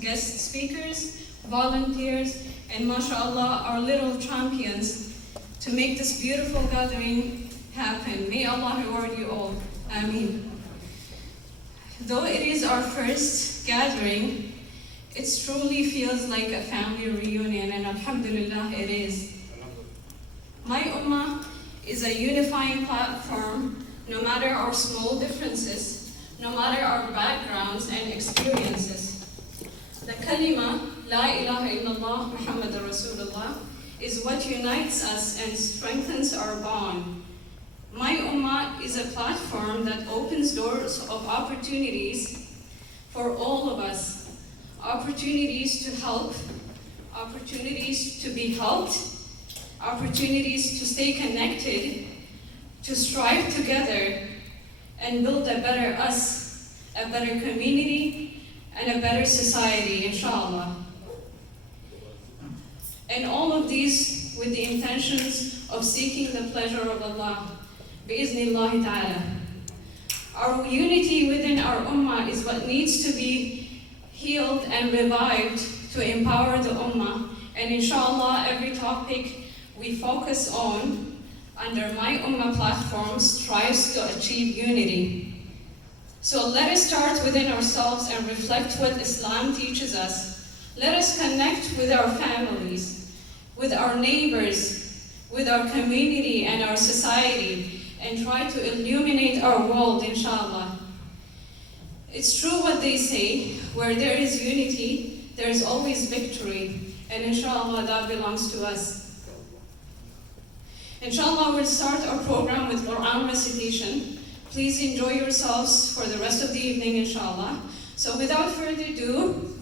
guest speakers, volunteers, and mashallah, our little champions to make this beautiful gathering happen. May Allah reward you all. Ameen. Though it is our first gathering, it truly feels like a family reunion, and alhamdulillah it is. My Ummah is a unifying platform, no matter our small differences, no matter our backgrounds and experiences. The kalima, La ilaha illallah Muhammadur Rasulullah, is what unites us and strengthens our bond. My Ummah is a platform that opens doors of opportunities for all of us. Opportunities to help, opportunities to be helped, opportunities to stay connected, to strive together and build a better us, a better community, and a better society, inshallah. And all of these with the intentions of seeking the pleasure of Allah, bi'iznillahi ta'ala. Our unity within our ummah is what needs to be healed and revived to empower the ummah. And inshallah, every topic we focus on under My Ummah platform strives to achieve unity. So let us start within ourselves and reflect what Islam teaches us. Let us connect with our families, with our neighbors, with our community and our society, and try to illuminate our world, inshallah. It's true what they say, where there is unity, there is always victory, and inshallah that belongs to us. Inshallah, we'll start our program with Quran recitation. Please enjoy yourselves for the rest of the evening, inshallah. So without further ado,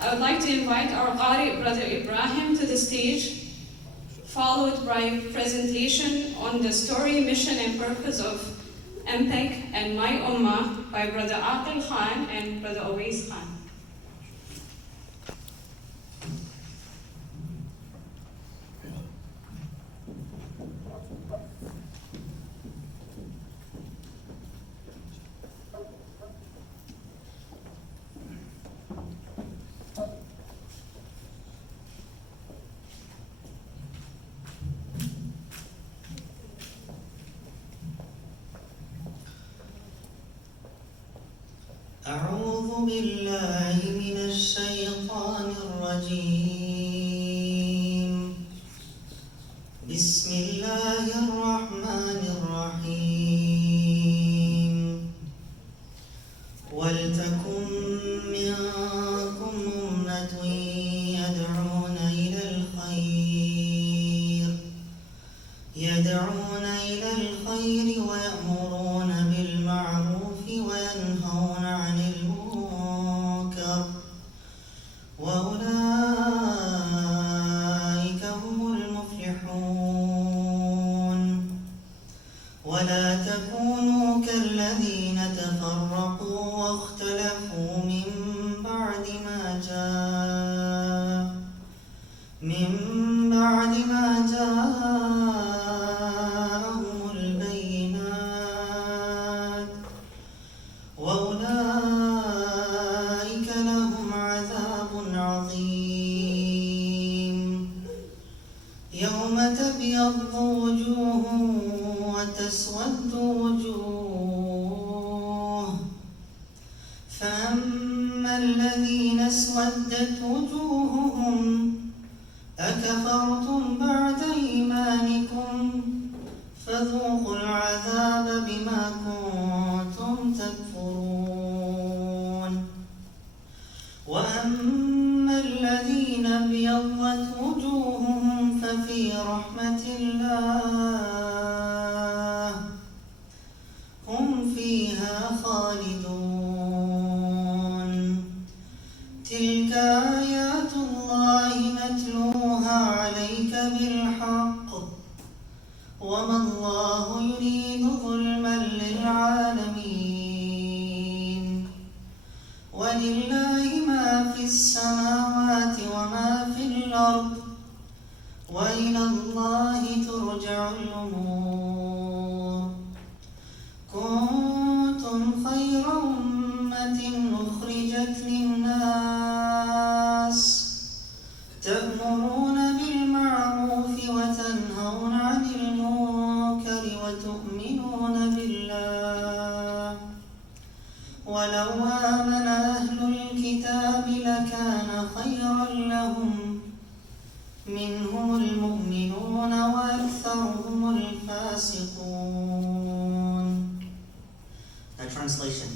I would like to invite our Qari, Brother Ibrahim, to the stage, followed by presentation on the story, mission, and purpose of MPEC and My Ummah by Brother Aqil Khan and Brother Owais Khan. أعوذ بالله من الشيطان الرجيم. بسم الله الرحمن الرحيم. ولتكن منكم أمة يدعون إلى الخير ويأمرون بالمعروف وينهون عن المنكر وأولئك هم المفلحون. ولا تكونوا كالذين تفرقوا واختلفوا من بعد ما جاءهم البينات وأولئك لهم عذاب عظيم. يوم تبيض وجوه وتسود وجوه، فأما الذين اسودت وجوههم أكفرتم بعد إيمانكم فذوقوا العذاب بما كنتم تكفرون. وأما الذين ابيضت وجوههم ففي رحمة الله هم فيها خالدون. تلك آيات الله نتلوها عليك بالحق وما الله يريد ظلما للعالمين. ولله ما في لكان خيرا لهم منهم المؤمنون وأكثرهم الفاسقون. The translation: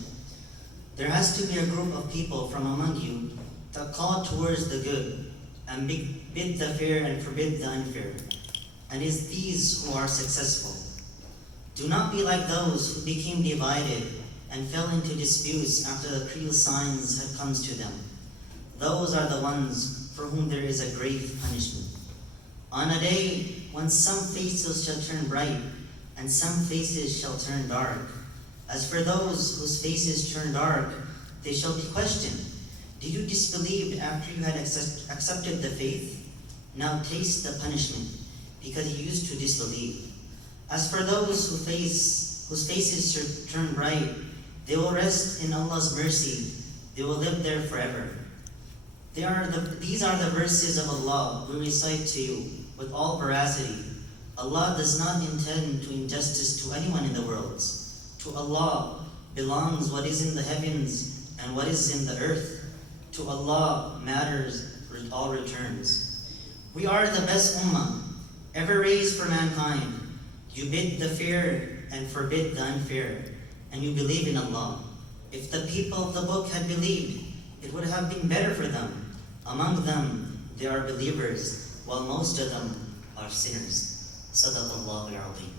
There has to be a group of people from among you that call towards the good and bid the fair and forbid the unfair, and it's these who are successful. Do not be like those who became divided and fell into disputes after the clear signs had come to them. Those are the ones for whom there is a grave punishment. On a day when some faces shall turn bright and some faces shall turn dark. As for those whose faces turn dark, they shall be questioned. Did you disbelieve after you had accepted the faith? Now taste the punishment, because you used to disbelieve. As for those whose faces turn bright, they will rest in Allah's mercy. They will live there forever. These are the verses of Allah we recite to you with all veracity. Allah does not intend to injustice to anyone in the worlds. To Allah belongs what is in the heavens and what is in the earth. To Allah matters all returns. We are the best ummah ever raised for mankind. You bid the fair and forbid the unfair, and you believe in Allah. If the people of the book had believed, it would have been better for them. Among them, there are believers, while most of them are sinners. Sadaqallahu al-Azim.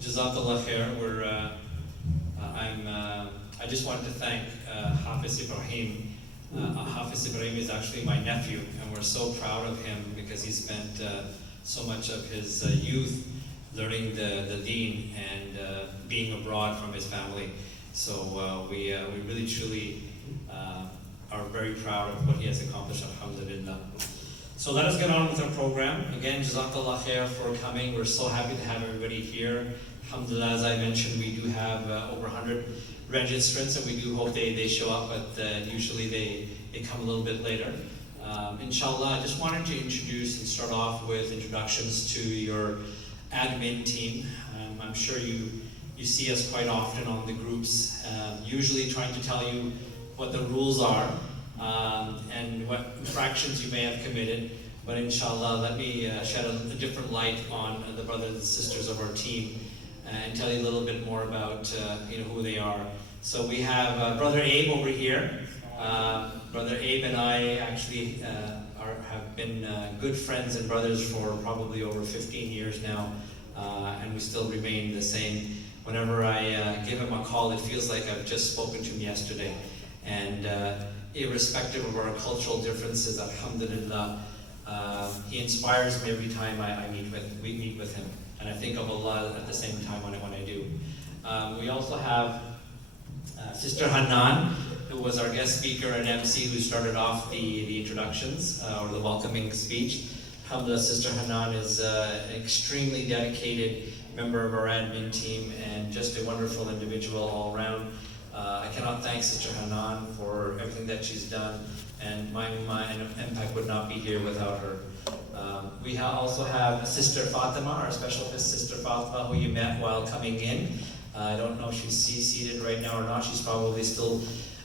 Jazakallah khair. I just wanted to thank Hafiz Ibrahim. Hafiz Ibrahim is actually my nephew, and we're so proud of him because he spent so much of his youth learning the deen and being abroad from his family. So we really truly are very proud of what he has accomplished, alhamdulillah. So let us get on with our program. Again, Jazakallah khair for coming. We're so happy to have everybody here. Alhamdulillah, as I mentioned, we do have over 100 registrants, and we do hope they show up, but usually they come a little bit later. Inshallah, I just wanted to introduce and start off with introductions to your admin team. I'm sure you see us quite often on the groups, usually trying to tell you what the rules are and what infractions you may have committed. But inshallah, let me shed a different light on the brothers and sisters of our team and tell you a little bit more about who they are. So we have Brother Abe over here. Brother Abe and I actually have been good friends and brothers for probably over 15 years now, and we still remain the same. Whenever I give him a call, it feels like I've just spoken to him yesterday. And irrespective of our cultural differences, alhamdulillah, he inspires me every time we meet with him. And I think of Allah at the same time when I do. We also have Sister Hanan, who was our guest speaker and MC, who started off the introductions or the welcoming speech. Alhamdulillah, Sister Hanan is an extremely dedicated member of our admin team and just a wonderful individual all around. I cannot thank Sister Hanan for everything that she's done, and my impact would not be here without her. We also have Sister Fatima, our special guest Sister Fatima, who you met while coming in. I don't know if she's seated right now or not. She's probably still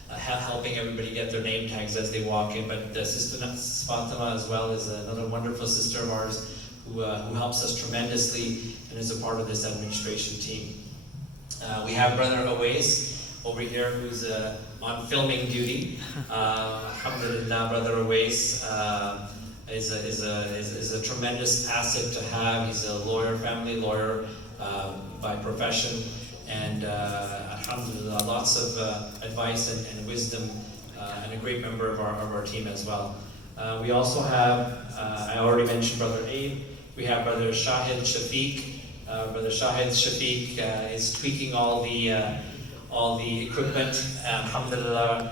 helping everybody get their name tags as they walk in. But Sister Fatima as well is another wonderful sister of ours who helps us tremendously and is a part of this administration team. We have Brother Awais over here, who's on filming duty. Alhamdulillah, Brother Awais is a tremendous asset to have. He's a lawyer, family lawyer by profession, and alhamdulillah, lots of advice and wisdom, and a great member of our team as well. We also have, I already mentioned Brother Abe. We have Brother Shahid Shafiq. Brother Shahid Shafiq is tweaking all the equipment. Alhamdulillah,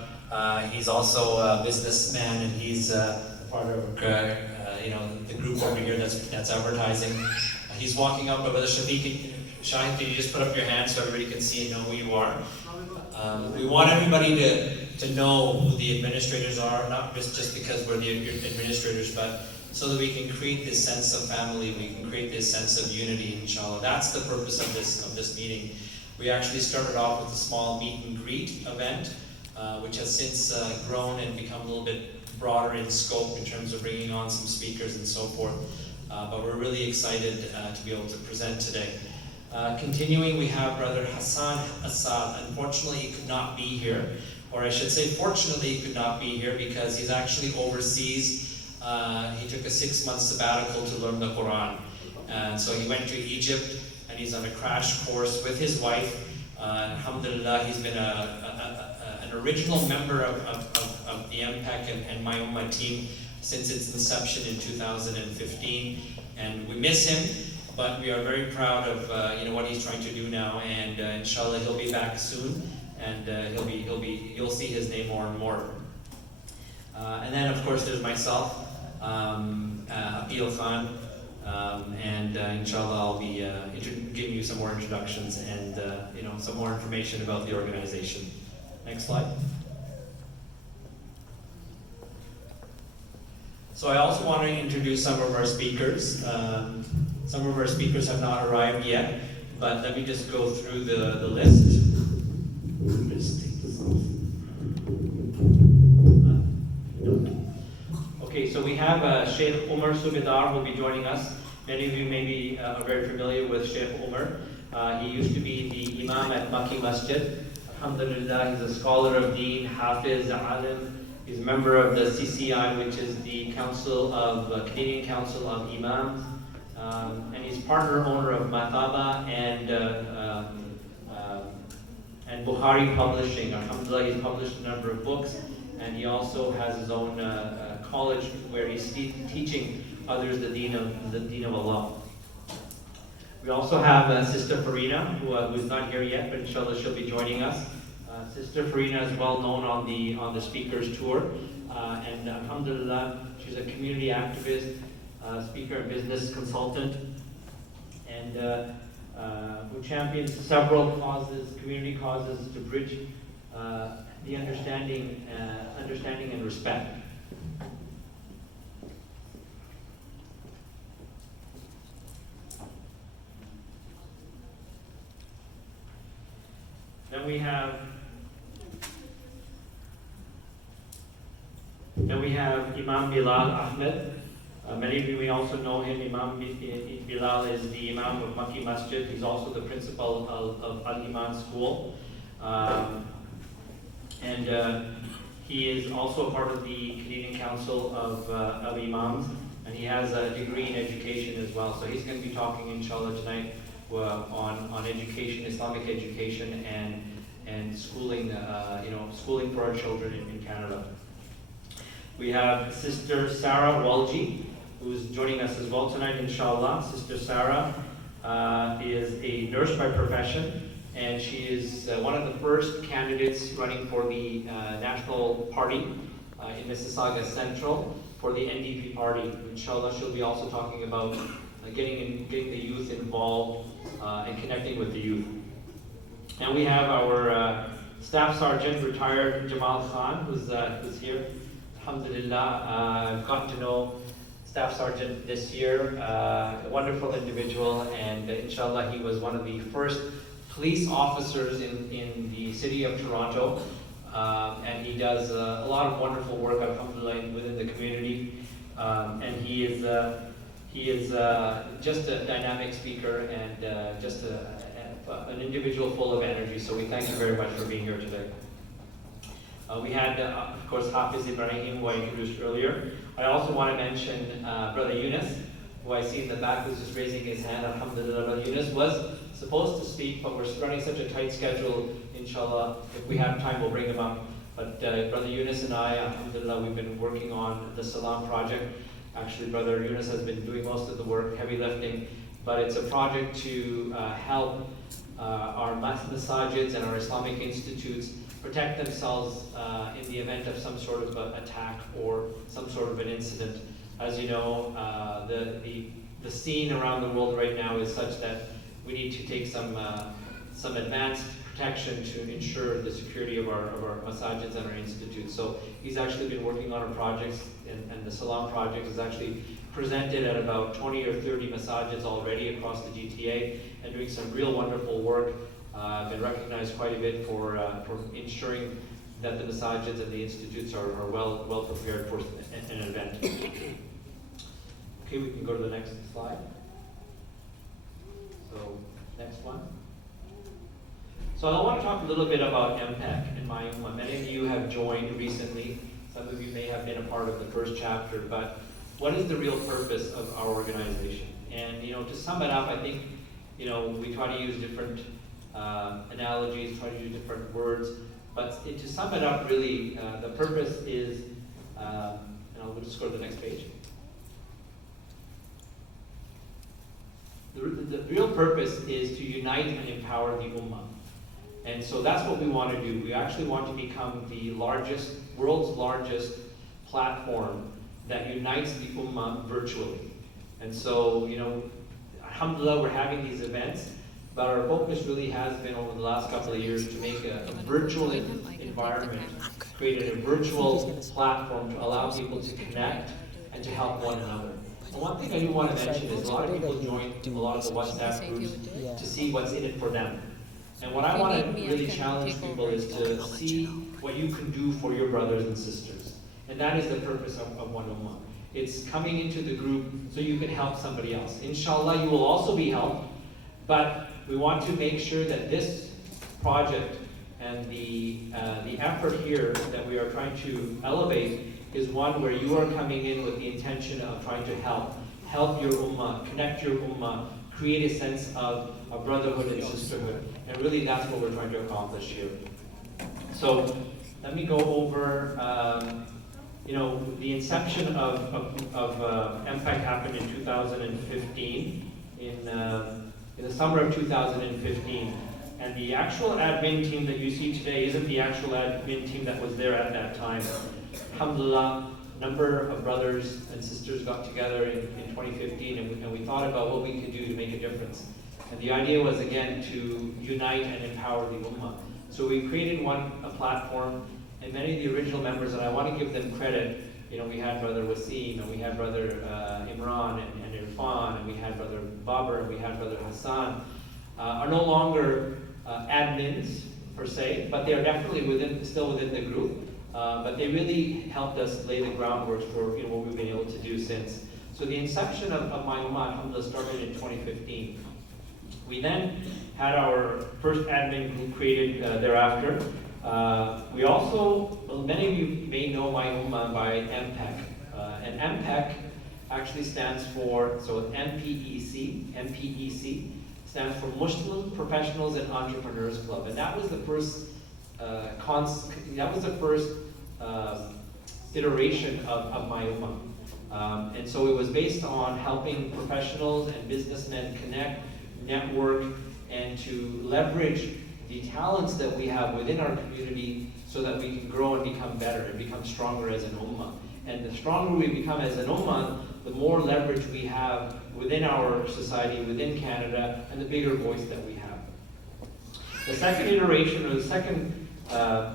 he's also a businessman, and he's part of the group over here that's advertising. He's walking up, Brother Shafiq. Shahid, can you just put up your hand so everybody can see and know who you are? We want everybody to know who the administrators are, not just because we're the administrators, but so that we can create this sense of family, we can create this sense of unity, inshallah. That's the purpose of this meeting. We actually started off with a small meet and greet event, which has since grown and become a little bit broader in scope in terms of bringing on some speakers and so forth. But we're really excited to be able to present today. Continuing, we have Brother Hassan Assad. Unfortunately, he could not be here, or I should say, fortunately, he could not be here because he's actually overseas. He took a 6-month sabbatical to learn the Quran. And so he went to Egypt, and he's on a crash course with his wife. Alhamdulillah, he's been an original member of the MPEC and My Ummah team since its inception in 2015. And we miss him. But we are very proud of what he's trying to do now, and inshallah he'll be back soon, and you'll see his name more and more. And then of course there's myself, Apil Khan, and inshallah I'll be giving you some more introductions and some more information about the organization. Next slide. So I also want to introduce some of our speakers. Some of our speakers have not arrived yet, but let me just go through the list. Just take this off. Okay, so we have Sheikh Umar Subedar who will be joining us. Many of you may be very familiar with Sheikh Umar. He used to be the Imam at Makki Masjid. Alhamdulillah, he's a scholar of Deen, Hafiz, Alim. He's a member of the CCI, which is the Canadian Council of Imams. And he's partner owner of Mathaba and Bukhari Publishing. Alhamdulillah, he's published a number of books, and he also has his own college where he's teaching others the deen of Allah. We also have Sister Farina, who's not here yet, but inshallah she'll be joining us. Sister Farina is well known on the speakers tour, and alhamdulillah, she's a community activist, speaker and business consultant, and who champions several community causes to bridge the understanding and respect. Then we have Imam Bilal Ahmed. Many of you may also know him. Imam Bilal is the Imam of Makki Masjid. He's also the principal of Al-Iman School. And he is also a part of the Canadian Council of Imams, and he has a degree in education as well. So he's going to be talking, inshallah, tonight on education, Islamic education, and schooling, schooling for our children in Canada. We have Sister Sarah Walji, who's joining us as well tonight, inshallah. Sister Sarah is a nurse by profession, and she is one of the first candidates running for the National Party in Mississauga Central for the NDP party. Inshallah, she'll be also talking about getting the youth involved and connecting with the youth. And we have our Staff Sergeant, retired Jamal Khan, who's here. Alhamdulillah, I've gotten to know Staff Sergeant this year, a wonderful individual, and inshallah he was one of the first police officers in the city of Toronto, and he does a lot of wonderful work, alhamdulillah, within the community, and he is just a dynamic speaker and just an individual full of energy, so we thank you very much for being here today. We had, of course, Hafiz Ibrahim, who I introduced earlier. I also want to mention Brother Yunus, who I see in the back, who's just raising his hand. Alhamdulillah, Brother Yunus was supposed to speak, but we're running such a tight schedule. Inshallah, if we have time, we'll bring him up. But Brother Yunus and I, alhamdulillah, we've been working on the Salam project. Actually, Brother Yunus has been doing most of the work, heavy lifting. But it's a project to help our masajids and our Islamic institutes protect themselves in the event of some sort of attack or some sort of an incident. As you know, the scene around the world right now is such that we need to take some advanced protection to ensure the security of our masajids and our institutes. So he's actually been working on our projects, and the Salam project is actually presented at about 20 or 30 masajids already across the GTA, and doing some real wonderful work. Been recognized quite a bit for ensuring that the masajids and the institutes are well prepared for an event. Okay, we can go to the next slide. So, next one. So I want to talk a little bit about MPEC and my Ummah. Many of you have joined recently. Some of you may have been a part of the first chapter, but what is the real purpose of our organization? And to sum it up, I think we try to use different analogies, try to use different words, but to sum it up, really, the purpose is, and we'll just go to the next page. The real purpose is to unite and empower the Ummah. And so that's what we want to do. We actually want to become the world's largest platform that unites the Ummah virtually. And so, alhamdulillah, we're having these events, but our focus really has been over the last couple of years to make a virtual environment, create a virtual platform to allow people to connect and to help one another. And one thing I do want to mention is a lot of people join a lot of the WhatsApp groups to see what's in it for them. And what I want to really challenge people is to see what you can do for your brothers and sisters. And that is the purpose of One Ummah. It's coming into the group so you can help somebody else. Inshallah, you will also be helped, but we want to make sure that this project and the effort here that we are trying to elevate is one where you are coming in with the intention of trying to help your Ummah, connect your Ummah, create a sense of brotherhood and sisterhood. And really that's what we're trying to accomplish here. So let me go over, the inception of MPEC happened in 2015, in the summer of 2015. And the actual admin team that you see today isn't the actual admin team that was there at that time. Alhamdulillah, a number of brothers and sisters got together in 2015, and we thought about what we could do to make a difference. And the idea was, again, to unite and empower the Ummah. So we created a platform, and many of the original members, and I want to give them credit, we had Brother Wasim, and we had Brother Imran, and Irfan, and we had Brother Babar, and we had Brother Hassan, are no longer admins, per se, but they are definitely still within the group. But they really helped us lay the groundwork for what we've been able to do since. So the inception of My Ummah, alhamdulillah, started in 2015. We then had our first admin group created thereafter. We also, many of you may know My Ummah by MPEC. And MPEC actually stands for, so MPEC stands for Muslim Professionals and Entrepreneurs Club. And that was the first iteration of My Ummah. And so it was based on helping professionals and businessmen connect, network, and to leverage the talents that we have within our community so that we can grow and become better and become stronger as an ummah. And the stronger we become as an ummah, the more leverage we have within our society, within Canada, and the bigger voice that we have. The second iteration, or the second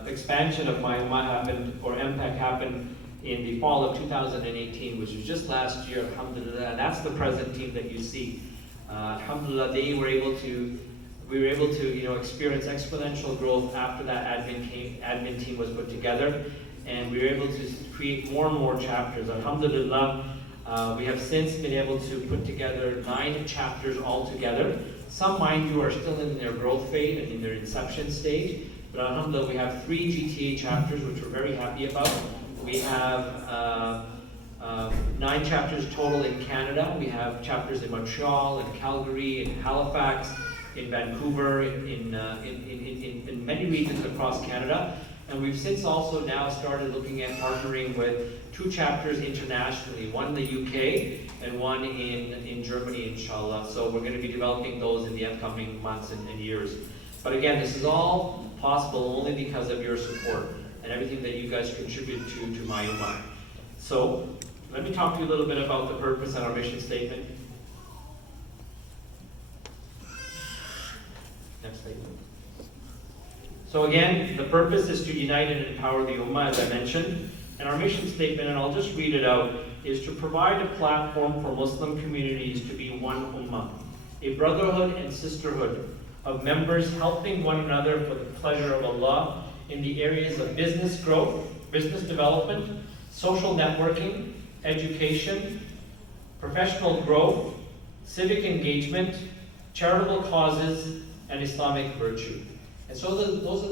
expansion of My Ummah happened, or MPEC happened in the fall of 2018, which was just last year, alhamdulillah, and that's the present team that you see. Alhamdulillah, we were able to experience exponential growth after that admin team was put together, and we were able to create more and more chapters. Alhamdulillah, we have since been able to put together 9 chapters altogether. Some, mind you, are still in their growth phase and in their inception stage, but alhamdulillah, we have 3 GTA chapters, which we're very happy about. We have 9 chapters total in Canada. We have chapters in Montreal, in Calgary, in Halifax, in Vancouver, in many regions across Canada. And we've since also now started looking at partnering with 2 chapters internationally, one in the UK and one in Germany, inshallah. So we're going to be developing those in the upcoming months and years. But again, this is all possible only because of your support and everything that you guys contribute to My Ummah. So let me talk to you a little bit about the purpose and our mission statement. Next slide. So again, the purpose is to unite and empower the Ummah, as I mentioned. And our mission statement, and I'll just read it out, is to provide a platform for Muslim communities to be one Ummah, a brotherhood and sisterhood of members helping one another for the pleasure of Allah in the areas of business growth, business development, social networking, education, professional growth, civic engagement, charitable causes, and Islamic virtue. And so those are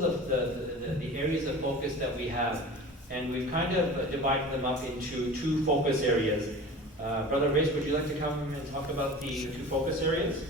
the areas of focus that we have. And we've kind of divided them up into 2 focus areas. Brother Reis, would you like to come and talk about the 2 focus areas?